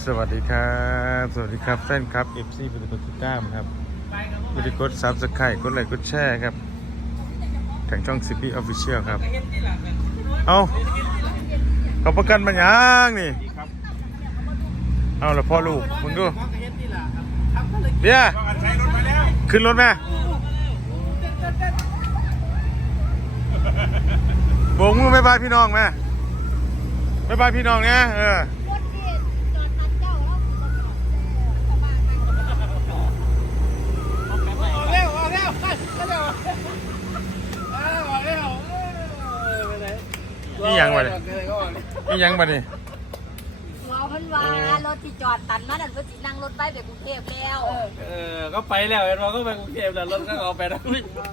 สวัสดีครับสวัสดีครับแฟนครับ FC ปฏิกดติดตามครับปฏิกดซับสไครต์กดไลค์กดแชร์ครับทางช่องซีพีออฟฟิเชียลครับเอาเขาประกันมันยังนี่เอาละพ่อลูกมึงดูเดี๋ยวขึ้นรถไหมโบกมือไม่บายพี่น้องไหมไม่บายพี่น้องเนี่ยนี่ยังวะนี่ยังวะนี่ว้าวมันว่ารถที่จอดตันมาดันเพื่อสินั่งรถไปไปกรุงเทพแล้วก็ไปแล้วเห็นว่าก็ไปกรุงเทพแล้วรถก็เอาไปแล้ว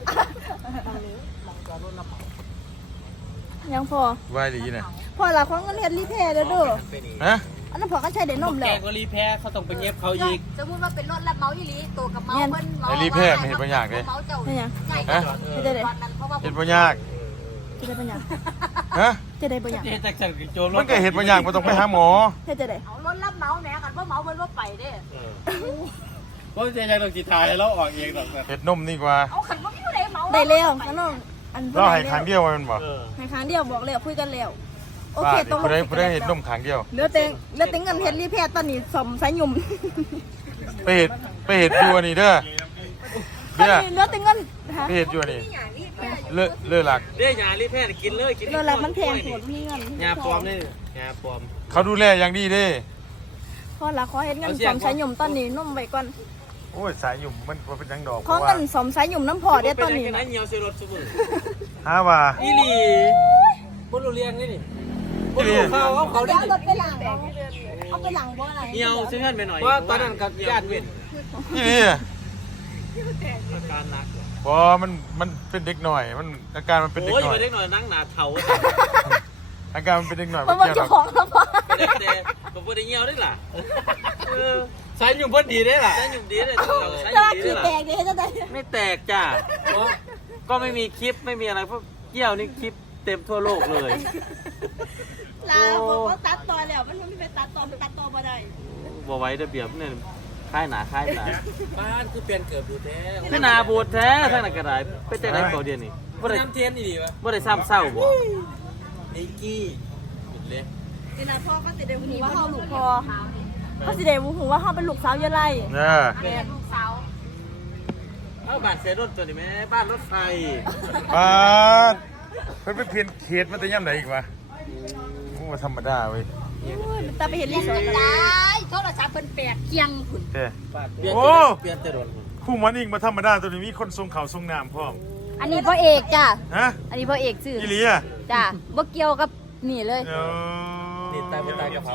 ยังพอวายดีนะพอละของเงินเฮ็ดรีเพย์เด้อดูฮะอันนั้นพอก็ใช้เด็นนมแล้วแกก็รีแพ้เขาต้องไปเย็บเขาอีกสมมติว่าเป็นรถรับเมาอีหลีตัวกับเมาเพิ่นเมารีเพย์ไม่เห็นปัญญาเลยเมาเจ้าเป็นยังฮะเห็นปัญญาจะได้ปัญญาฮะจะได้ปัญญาเจ๊จักโจรมันก็เห็นปัญญามันต้องไปหาหมอจะได้เอารถรับเมาแหมกันเพราะเมาเพิ่นว่าไปเด้เพราะเจ๊จักต้องจิตายแล้วออกเองต่างเห็ดนมนี่กว่าเอาขันว่ามีผู้ใดเมาได้แล้วขนมอันเราให้ครั้งเดียวมันบอกให้ครั้งเดียวบอกแล้วคุยกันแล้วโอเคตรงผู้ใดเห็ดนมครั้งเดียวเหลือเต็งเงินเฮ็ดรีเพย์ตอนนี้สมสายหยุ่มไปเห็ดอยู่นี่เด้อเหลือเต็งเงินไปเห็ดอยู่นี่เลือหลักเด้ยารีแพ้กินเลยกินเลือหลักมันแพงโหดมีเงินยาปลอมนี่ยาปลอมเขาดูแลอย่างดีเด้พอละขอเฮ็ดเงินสมสายหยุ่มตอนนี้นมไว้ก่อนโอ้ยสายหยุ่มมันเป็นยังดอกขอเงินสมสายหยุ่มน้ำพอได้ตอนนี้นะเหี่ยวเสียรถสมุนฮะว่าอีหลีบนโรงเรียนนี่นี่บนเขาได้รถไปหลังเอาไปหลังบ่อะไรเหี่ยวซื้อเงินไปหน่อยว่าตอนนั้นกับญาติเว้นนี่อาการหนักพอมันเป็นเด็กหน่อยมันอาการมันเป็นเด็กหน่อยเด็กหน่อยนั่งหนาเถาอาการมันเป็นเด็กหน่อยมันจะของแล้วป่ะแต่ผมพูดได้เงี้ยวได้ล่ะสายหยุ่มพอดีได้ล่ะสายหยุ่มดีได้สายหยุ่มดีได้ล่ะแตกดีจะได้ไม่แตกจ้าก็ไม่มีคลิปไม่มีอะไรเพราะเกี่ยวนี่คลิปเต็มทั่วโลกเลยลาบอกว่าตัดต่อแล้วมันไม่ไปตัดต่อมาได้บ่ไว้ระเบียบเนี่ยค่ายหนาบ้านคือเปลี่ยนเกือบดูแท้คือนาบูดแท้ทั้งนั้นก็ได้ไปแต่ไหนเก่าเดียนนี่บ่ได้น้ำเทียนดีวะบ่ได้ซ้ำเศร้าบ่ไอ้กี้เล็กนี่นะพ่อก็สิได้หูว่าเฮาลูกพ่อเขาสิได้หูว่าเฮาเป็นลูกสาวยังไงเป็นลูกสาวเอาบ้านเสียรถตัวนี้แม่บ้านรถไฟบ้านเพิ่นไปเพียนเขตมันจะย่ำไหนอีกวะโอ้ธรรมดาเว้ยตาไปเห็นรีสอร์ทได้โทรศัพท์เพิ่นแปลกเคียงคุณโอ้เปลี่ยนแต่รถคู่มันอีกมาธรรมดาตัวนี้มีคนทรงเขาทรงน้ำพร้อมอันนี้พ่อเอกจ้ะฮะอันนี้พ่อเอกชื่ออีหลีอ่ะจ้ะบ่เกี่ยวกับนี่เลยนี่ตายกระเพรา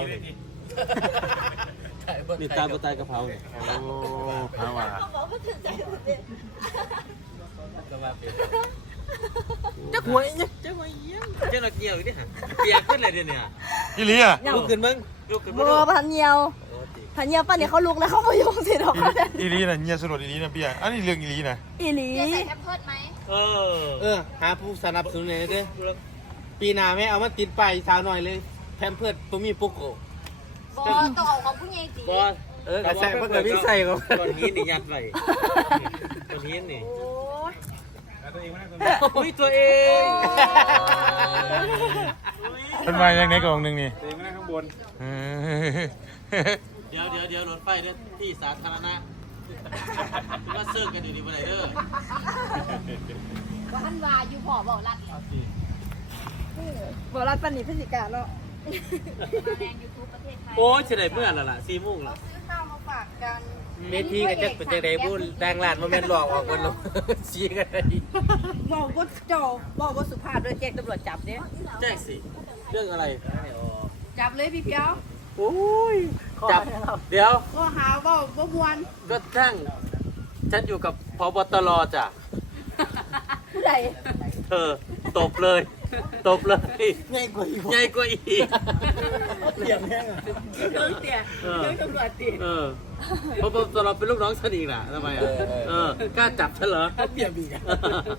นี่ตายกระเพราโอ้ฮะว่าจะหวยเนี่ยจะหวยเยี่ยมจะหนักเกี่ยวอีกดิฮะเปียกขึ้นเลยเนี่ยอีหลีอ่ะลุกขึ้นมึงบ่พันเยียวป้าเนี่ยเขาลุกแล้วเขาไม่ยงสิดอกอีหลีน่ะเงียสลดอีหลีน่ะเปียอันนี้เรื่องอีหลีนะอีหลีจะใส่แพมเพิร์สไหมหาผู้สนับสนุนเลยด้วยปีหน้าแม่เอามาติดไปสาวหน่อยเลยแพมเพิร์สตัวมีปุ๊กโกบอต้องเอาของผู้ใหญ่ตีบอแต่ใส่เพื่อนพี่ใส่ก่อนนี้นี่ยัดไปตัวนี้นี่อุ้ยตัวเองเป็นมาอย่างไหนกล่องหนึ่งนี่ตัวเองไม่ได้ข้างบนเดี๋ยวรถไฟเนี่ยที่สาธารณะมาเซิร์ฟกันอยู่ดีบนไหนเด้อว่าท่านวาอยู่พ่อบอกรัดเลยบอกรัดปันนี่พฤศจิกาเนาะโอ้ยเฉยเมื่อแล้วล่ะ4 โมงแล้วซื้อข้าวมาฝากกันเมทีกันจะเป็นจังไดบุญแดงลานมาแม่นหลอกออกคนลงชี้กันได้บอกว่าเจ้าบอกว่าสุภาพด้วยแจ้งตำรวจจับเนี่ยแจ้งสิเรื่องอะไรจับเลยพี่เพียวโอ้ยจับเดี๋ยวก็หาว่าบวนก็ช่างฉันอยู่กับพบตรจ้ะผู้ใดเธอตบเลยใหญ่กว่าอีกเตี้ยแม่งอ่ะเตี้ยตำรวจตีพบตรเป็นลูกน้องฉันอีกน่ะทำไมอ่ะกล้าจับฉันเหรอเตี้ยบีก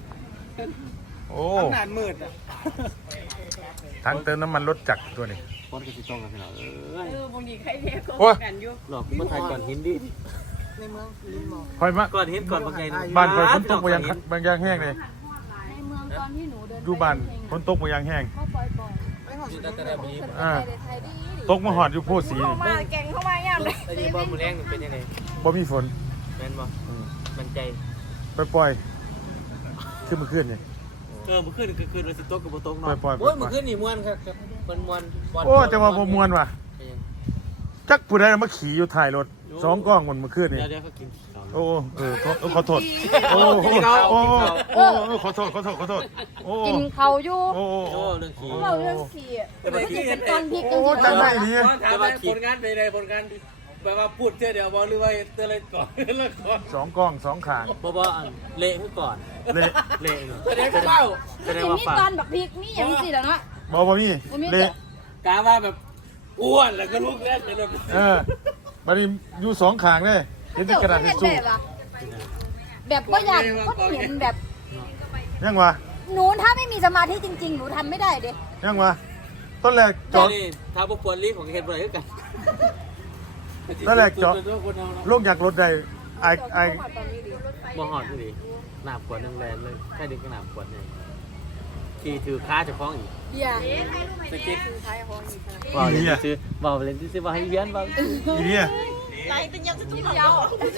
โอ้อำนาจมืดอ่ะทางเติมน้ำมันรถจักรตัวนี้โอ้นกับสิตรงกันพี่น้องเอ้ยบางทีใครเรียกก็โอ้ยกันอยู่หลอกกูมาถ่ายก่อนหินดิคอยมาก่อนหินก่อนบางไงบ้านคอยฝนตกบางยางแห้งเลยในเมืองตอนที่หนูเดินอยู่บ้านฝนตกบางยางแห้งเข้าปล่อยอ่าตกมาหอดอยู่โพธิ์ศรีเข้ามาแกงเข้ามาอย่างเลยไอ้ยี่บอลมือแรงเป็นยังไงบ่มีฝนแม่นบ่มันใจปล่อยขึ้นมาขึ้นเนี่ยเมื่อคืนคือเราสิโต๊ะกับโต๊ะปเนาะล่อยโอ้ยเมื่อคืนนี่ม่วนครับมันม่วนโอ้จะว่าบ่มวนว่ะจักผู้ใดมาขี่อยู่ถ่ายรถสองกล้องมันมาขึ้นนี่เดี๋ยวเขากินโอ้ขอโทษโอ้ขอโทษโอ้กินเขาอยู่โอ้โอ้เรื่องขี้เราเรื่องขี่เป็นตอนพริกโอ้กันจังได้ดีถามว่าผลงานไปเลยผลงานแบบว่าพูดเท่เดียวบอลหรือว่าเตือนอะไรก่อนแล้วก่อนสองกล้องสองขางบ่เละขึ้นก่อนเละเละเนาะแสดงเป้าแสดงว่ามีฝากตอนแบบพริกนี่อย่างสิแล้วเนาะบ่มีเละกาว่าแบบอ้วนแล้วก็ลุกเล่นเลยบัดนี้อยู่สองขางเลยเห็นแต่กระดาษทิชชู่แบบก็อยากก็เห็นแบบยังวะหนูถ้าไม่มีสมาธิจริงๆหนูทำไม่ได้เด้ยังวะต้นแรกจอดนี่ถ้าบ่ปวดลิ้นของเฮ็ดบ่ได้คือกันต้นแรกจอดลงจากรถได้ไอบ่ฮอดคือดิน้ำขวดนึงแลนเลยแค่ดึงก็น้ำขวดนึงขี่ถือค้าเจ้าของอีกเบียร์สกิปว่าเล่นซื้อว่าเล่นซื้อว่าให้เวียนว่าอีเนี่ยไล่เป็นยังจะทุบเดียว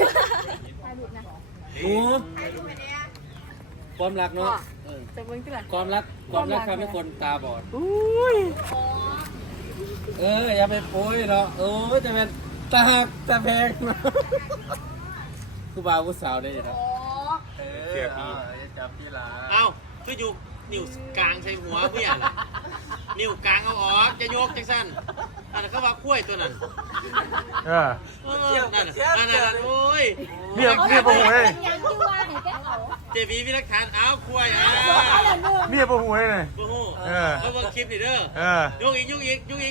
หนูความรักเนาะจะมึงที่ไหนความรักทำให้คนตาบอดอย่าไปโป้ยเนาะจะเป็นตาหักตาแพงคือบ่าวผู้สาวได้เนาะเสียพี่จับพี่หลาเอ้าคืออยู่นิ้วกลางใส่หัวผู้อย่างนิ้วกลางเอาออกจะยกจังซั่นอันนั้นเขาว่าคุ้ยตัวนั้นนั่นโอ้ยเมียบ่หูเลยยังดูว่าให้แกเอาเจบีมีหลักฐานเอาคุ้ยเมียบ่หูเลยโอ้โหเขาเบิ่งคลิปนี่เด้อยกอีก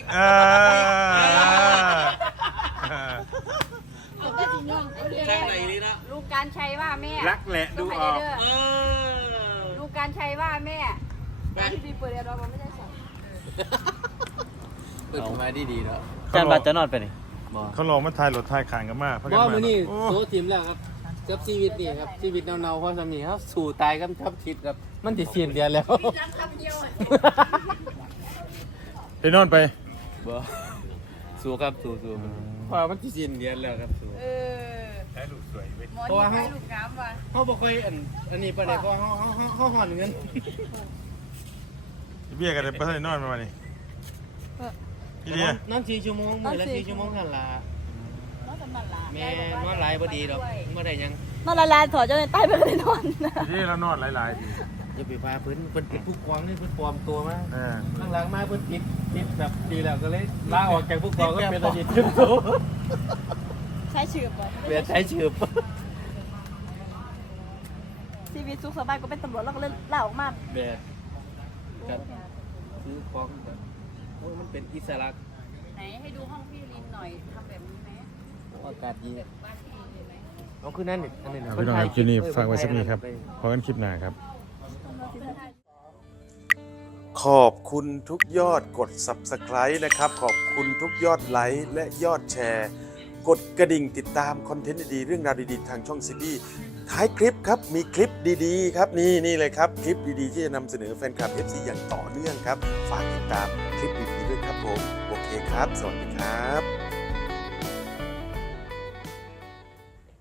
เอาก็สิน้องทางไหนนี่นะลูกการชัยว่าแม่รักแหละดูออกลูกการชัยว่าแม่ที่พี่เปิดเรียนเราไม่ได้สอนเปิดมาดีเนาะจานบาดจะนอนไปนี่เขาลองมาถ่ายรถถ่ายขางกันมาบ่มื้อนี้โซทีมแล้วครับกับชีวิตนี่ครับชีวิตเนาๆเพราะสำนี้ครับสู่ตายกับทับทิศครับมันสิสิ้นเดือนแล้วไปนอนไปบ่สู้ครับสู้เพราะมันสิสิ้นเดือนแล้วครับสู้ถ่ายรูปสวยเว้ยเพราะว่าเขาบ่ค่อยอันนี้ปานใดเพราะเขาห่อนเงินเบี้ยกันเลยไปทางนอนมานี่อีเดียนอน4ชั่วโมงมื้อละ4ชั่วโมงเท่านั้นล่ะแม่นอนหลายบ่ดีดอกบ่ได้หยังนอนละลายถอดจนใต้ไปเลยนอนอีเดียเรานอนหลายๆทีอย่าไปพาเพิ่นเป็นผู้กองนี่เพิ่นปลอมตัวมาเออหลังๆมาเพิ่นติดแบบดีแล้วก็เลยลาออกจากผู้กองก็เป็นอาชีพขึ้นตัวใช้ชื่อไปเปลี่ยนใช้ชื่อชีวิตสุขสบายก็เป็นตำรวจแล้วก็เล่นเล่าออกมาแบบกับซื้อของแบบโอ้ยมันเป็นอิสระไหนให้ดูห้องพี่ลินหน่อยทำแบบนี้ไหมอากาศดีบ้านพี่เลยไหมเอาขึ้นนั่นนี่อันนี้พี่น้องครับคลิปนี้ฝากไว้สักนิดครับพอกันคลิปหน้าครับ ขอบคุณทุกยอดกด Subscribe นะครับ ขอบคุณทุกยอดไลค์และยอดแชร์ กดกระดิ่งติดตามคอนเทนต์ดีๆเรื่องราวดีๆทางช่องซีบีท้ายคลิปครับ มีคลิปดีๆครับนี่เลยครับ คลิปดีๆที่จะนำเสนอแฟนคลับ FC อย่างต่อเนื่องครับ ฝากติดตามคลิปดีๆด้วยครับผม โอเคครับ สวัสดีครับ